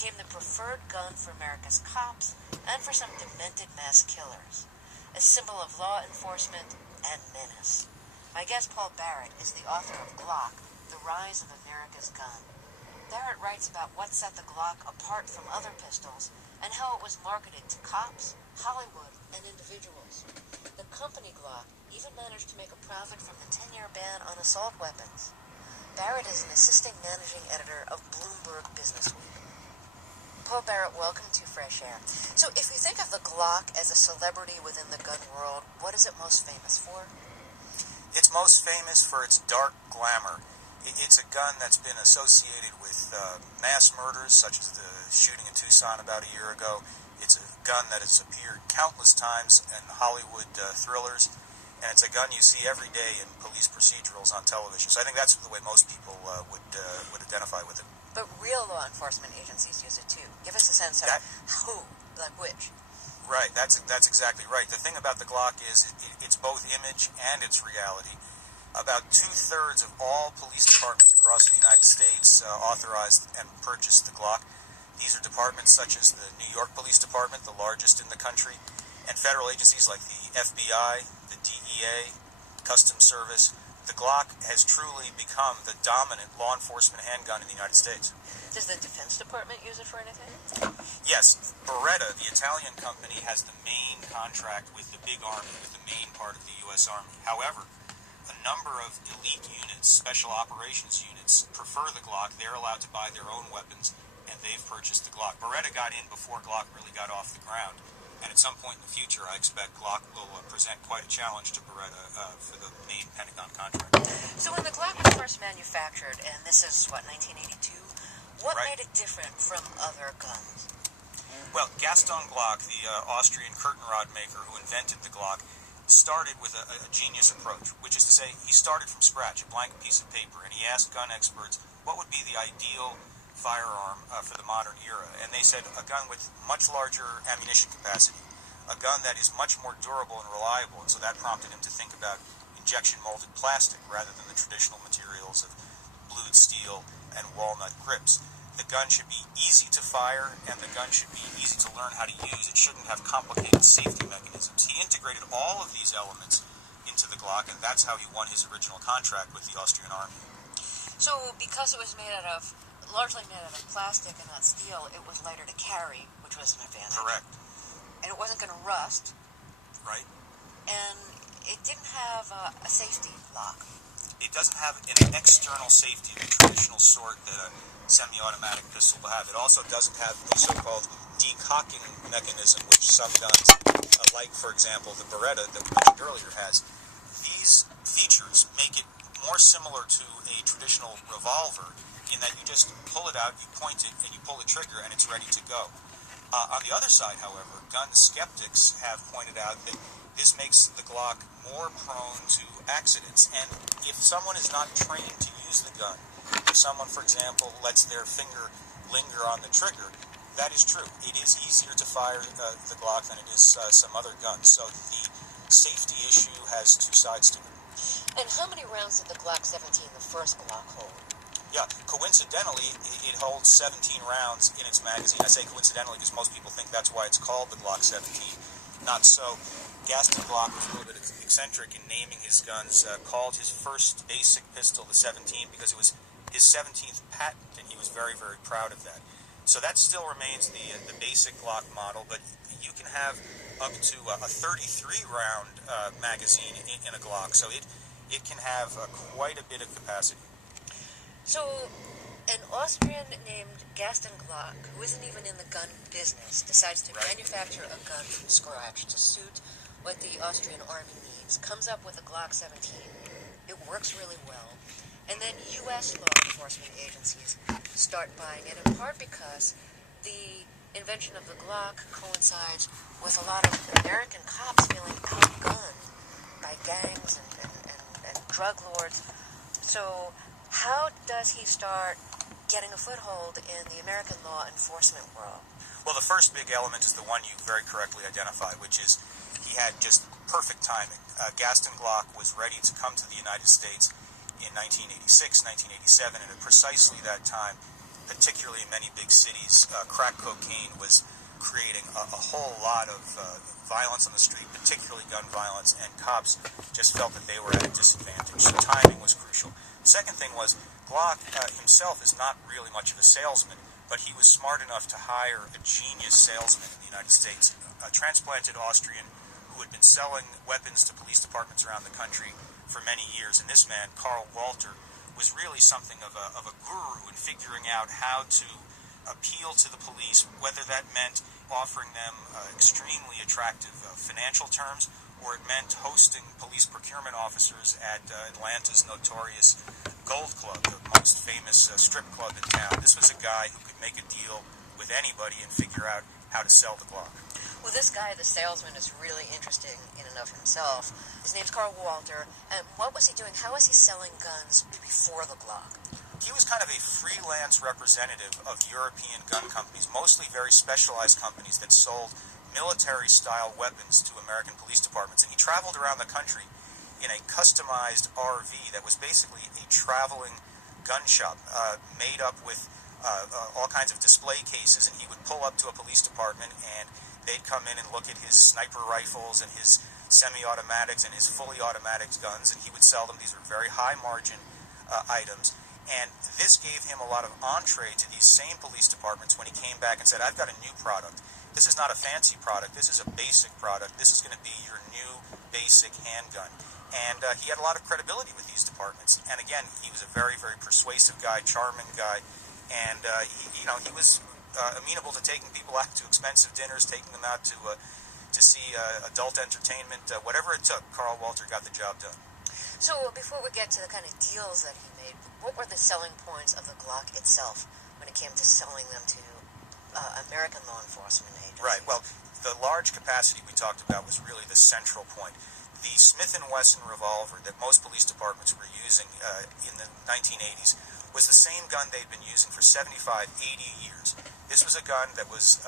became the preferred gun for America's cops and for some demented mass killers, a symbol of law enforcement and menace. My guest, Paul Barrett, is the author of Glock, The Rise of America's Gun. Barrett writes about what set the Glock apart from other pistols and how it was marketed to cops, Hollywood, and individuals. The company Glock even managed to make a profit from the 10-year ban on assault weapons. Barrett is an assistant managing editor of Bloomberg Businessweek. Paul Barrett, welcome to Fresh Air. So if you think of the Glock as a celebrity within the gun world, what is it most famous for? It's most famous for its dark glamour. It's a gun that's been associated with mass murders, such as the shooting in Tucson about a year ago. It's a gun that has appeared countless times in Hollywood thrillers, and it's a gun you see every day in police procedurals on television. So I think that's the way most people would identify with it. But real law enforcement agencies use it too. Give us a sense of who, like which. Right, that's exactly right. The thing about the Glock is it's both image and it's reality. About 2/3 of all police departments across the United States authorized and purchased the Glock. These are departments such as the New York Police Department, the largest in the country, and federal agencies like the FBI, the DEA, Customs Service. The Glock has truly become the dominant law enforcement handgun in the United States. Does the Defense Department use it for anything? Yes, Beretta, the Italian company, has the main contract with the big army, with the main part of the U.S. Army. However, a number of elite units, special operations units, prefer the Glock. They're allowed to buy their own weapons, and they've purchased the Glock. Beretta got in before Glock really got off the ground, and at some point in the future, I expect Glock will present quite a challenge to Beretta for the main Pentagon contract. So when the Glock was first manufactured, and this is, 1982, what made it different from other guns? Well, Gaston Glock, the Austrian curtain rod maker who invented the Glock, started with a genius approach, which is to say he started from scratch, a blank piece of paper, and he asked gun experts what would be the ideal firearm for the modern era. And they said a gun with much larger ammunition capacity, a gun that is much more durable and reliable, and so that prompted him to think about injection molded plastic rather than the traditional materials of blued steel and walnut grips. The gun should be easy to fire, and the gun should be easy to learn how to use. It shouldn't have complicated safety mechanisms. He integrated all of these elements into the Glock, and that's how he won his original contract with the Austrian army. So because it was largely made out of plastic and not steel, it was lighter to carry, which was an advantage. Correct. And it wasn't going to rust. Right. And it didn't have a safety lock. It doesn't have an external safety, the traditional sort that a semi-automatic pistol will have. It also doesn't have the so-called decocking mechanism, which some guns, like, for example, the Beretta that we mentioned earlier, has. These features make it more similar to a traditional revolver in that you just pull it out, you point it, and you pull the trigger, and it's ready to go. On the other side, however, gun skeptics have pointed out that this makes the Glock more prone to accidents, and if someone is not trained to use the gun, if someone, for example, lets their finger linger on the trigger, that is true. It is easier to fire the Glock than it is some other guns, so the safety issue has two sides to it. And how many rounds did the Glock 17, the first Glock, hold? Yeah, coincidentally, it holds 17 rounds in its magazine. I say coincidentally because most people think that's why it's called the Glock 17. Not so. Gaston Glock was a little bit eccentric in naming his guns, called his first basic pistol the 17 because it was his 17th patent, and he was very, very proud of that. So that still remains the basic Glock model, but you can have up to a 33-round magazine in a Glock, so it can have quite a bit of capacity. So, an Austrian named Gaston Glock, who isn't even in the gun business, decides to manufacture a gun from scratch to suit what the Austrian army needs, comes up with a Glock 17. It works really well. And then U.S. law enforcement agencies start buying it, in part because the invention of the Glock coincides with a lot of American cops feeling outgunned by gangs and drug lords. So how does he start getting a foothold in the American law enforcement world? Well, the first big element is the one you very correctly identified, which is he had just perfect timing. Gaston Glock was ready to come to the United States in 1986, 1987, and at precisely that time, particularly in many big cities, crack cocaine was creating a whole lot of violence on the street, particularly gun violence, and cops just felt that they were at a disadvantage. So timing was crucial. Second thing was, Glock himself is not really much of a salesman, but he was smart enough to hire a genius salesman in the United States, a transplanted Austrian who had been selling weapons to police departments around the country for many years. And this man, Karl Walter, was really something of a guru in figuring out how to appeal to the police, whether that meant offering them extremely attractive financial terms, or it meant hosting police procurement officers at Atlanta's notorious Gold Club, the most famous strip club in town. This was a guy who could make a deal with anybody and figure out how to sell the Glock. Well, this guy, the salesman, is really interesting in and of himself. His name's Karl Walter, and what was he doing? How was he selling guns before the Glock? He was kind of a freelance representative of European gun companies, mostly very specialized companies that sold military-style weapons to American police departments. And he traveled around the country in a customized RV that was basically a traveling gun shop made up with all kinds of display cases. And he would pull up to a police department, and they'd come in and look at his sniper rifles and his semi-automatics and his fully automatic guns, and he would sell them. These were very high-margin items. And this gave him a lot of entree to these same police departments when he came back and said, I've got a new product. This is not a fancy product. This is a basic product. This is going to be your new basic handgun. And he had a lot of credibility with these departments. And again, he was a very, very persuasive guy, charming guy. And, he was amenable to taking people out to expensive dinners, taking them out to see adult entertainment. Whatever it took, Karl Walter got the job done. So before we get to the kind of deals that he made, what were the selling points of the Glock itself when it came to selling them to American law enforcement agencies? Right. Well, the large capacity we talked about was really the central point. The Smith & Wesson revolver that most police departments were using in the 1980s was the same gun they'd been using for 75, 80 years. This was a gun that was,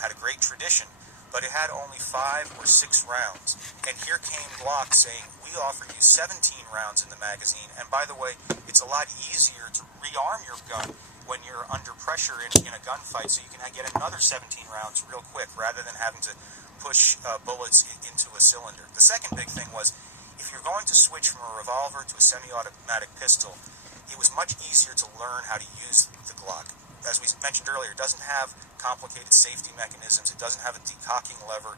had a great tradition, but it had only 5 or 6 rounds. And here came Glock saying, we offer you 17 rounds in the magazine, and by the way, it's a lot easier to rearm your gun when you're under pressure in a gunfight, so you can get another 17 rounds real quick, rather than having to push bullets into a cylinder. The second big thing was, if you're going to switch from a revolver to a semi-automatic pistol, it was much easier to learn how to use the Glock. As we mentioned earlier, it doesn't have complicated safety mechanisms. It doesn't have a decocking lever.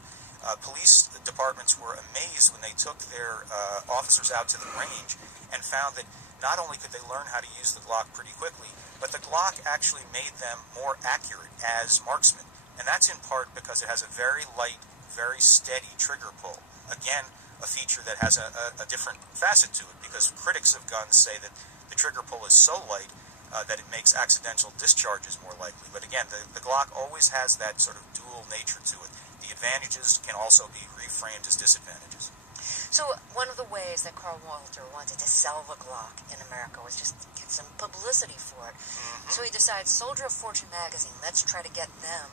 Police departments were amazed when they took their officers out to the range and found that not only could they learn how to use the Glock pretty quickly, but the Glock actually made them more accurate as marksmen. And that's in part because it has a very light, very steady trigger pull. Again, a feature that has a different facet to it, because critics of guns say that the trigger pull is so light that it makes accidental discharges more likely. But again, the Glock always has that sort of dual nature to it. The advantages can also be reframed as disadvantages. So one of the ways that Karl Walter wanted to sell the Glock in America was just to get some publicity for it. Mm-hmm. So he decides, Soldier of Fortune magazine, let's try to get them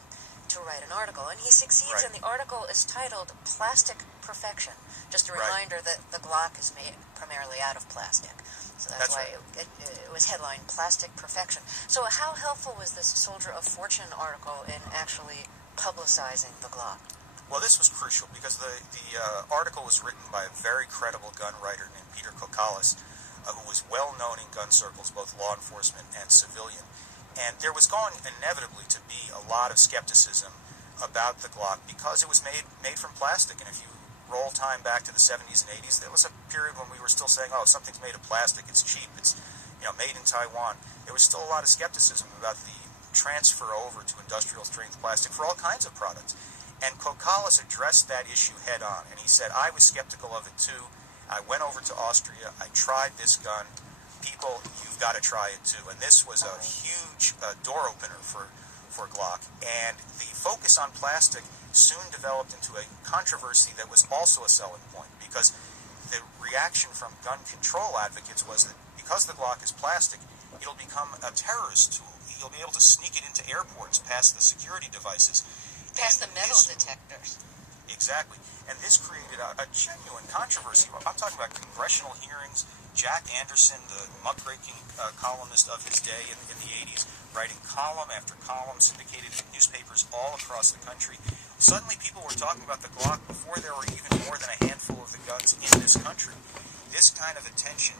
to write an article. And he succeeds, right. And the article is titled Plastic Perfection. Just a reminder that the Glock is made primarily out of plastic. So that's why right. it was headlined Plastic Perfection. So how helpful was this Soldier of Fortune article in actually publicizing the Glock? Well, this was crucial because the article was written by a very credible gun writer named Peter Kokalis, who was well known in gun circles, both law enforcement and civilian. And there was going inevitably to be a lot of skepticism about the Glock because it was made from plastic. And if you roll time back to the 70s and 80s, there was a period when we were still saying, oh, something's made of plastic, it's cheap, it's made in Taiwan. There was still a lot of skepticism about the transfer over to industrial strength plastic for all kinds of products. And Kokalis addressed that issue head on, and he said, I was skeptical of it too. I went over to Austria, I tried this gun. People, you've got to try it too. And this was a huge door opener for Glock. And the focus on plastic soon developed into a controversy that was also a selling point, because the reaction from gun control advocates was that because the Glock is plastic, it'll become a terrorist tool. You'll be able to sneak it into airports past the security devices. Past the metal detectors. Exactly. And this created a genuine controversy. I'm talking about congressional hearings. Jack Anderson, the muckraking columnist of his day in the 80s, writing column after column, syndicated in newspapers all across the country. Suddenly people were talking about the Glock before there were even more than a handful of the guns in this country. This kind of attention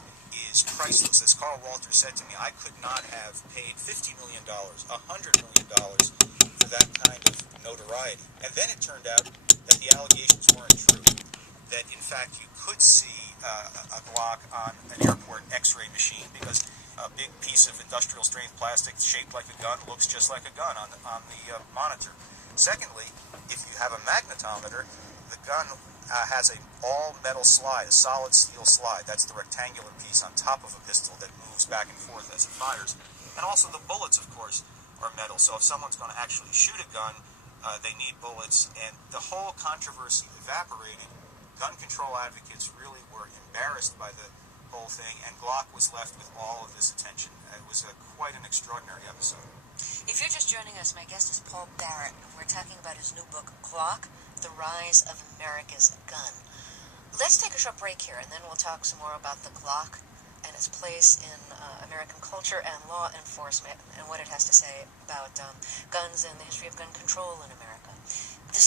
is priceless. As Carl Walters said to me, I could not have paid $50 million, $100 million for that kind of notoriety. And then it turned out that the allegations weren't true, that in fact you could see a Glock on an airport x-ray machine because a big piece of industrial strength plastic shaped like a gun looks just like a gun on the monitor. Secondly, if you have a magnetometer, the gun has a all-metal slide, a solid steel slide. That's the rectangular piece on top of a pistol that moves back and forth as it fires. And also the bullets, of course, are metal. So if someone's going to actually shoot a gun, they need bullets. And the whole controversy evaporated. Gun control advocates really were embarrassed by the whole thing, and Glock was left with all of this attention. It was quite an extraordinary episode. If you're just joining us, my guest is Paul Barrett, and we're talking about his new book, Glock, The Rise of America's Gun. Let's take a short break here, and then we'll talk some more about the Glock and its place in American culture and law enforcement and what it has to say about guns and the history of gun control in America.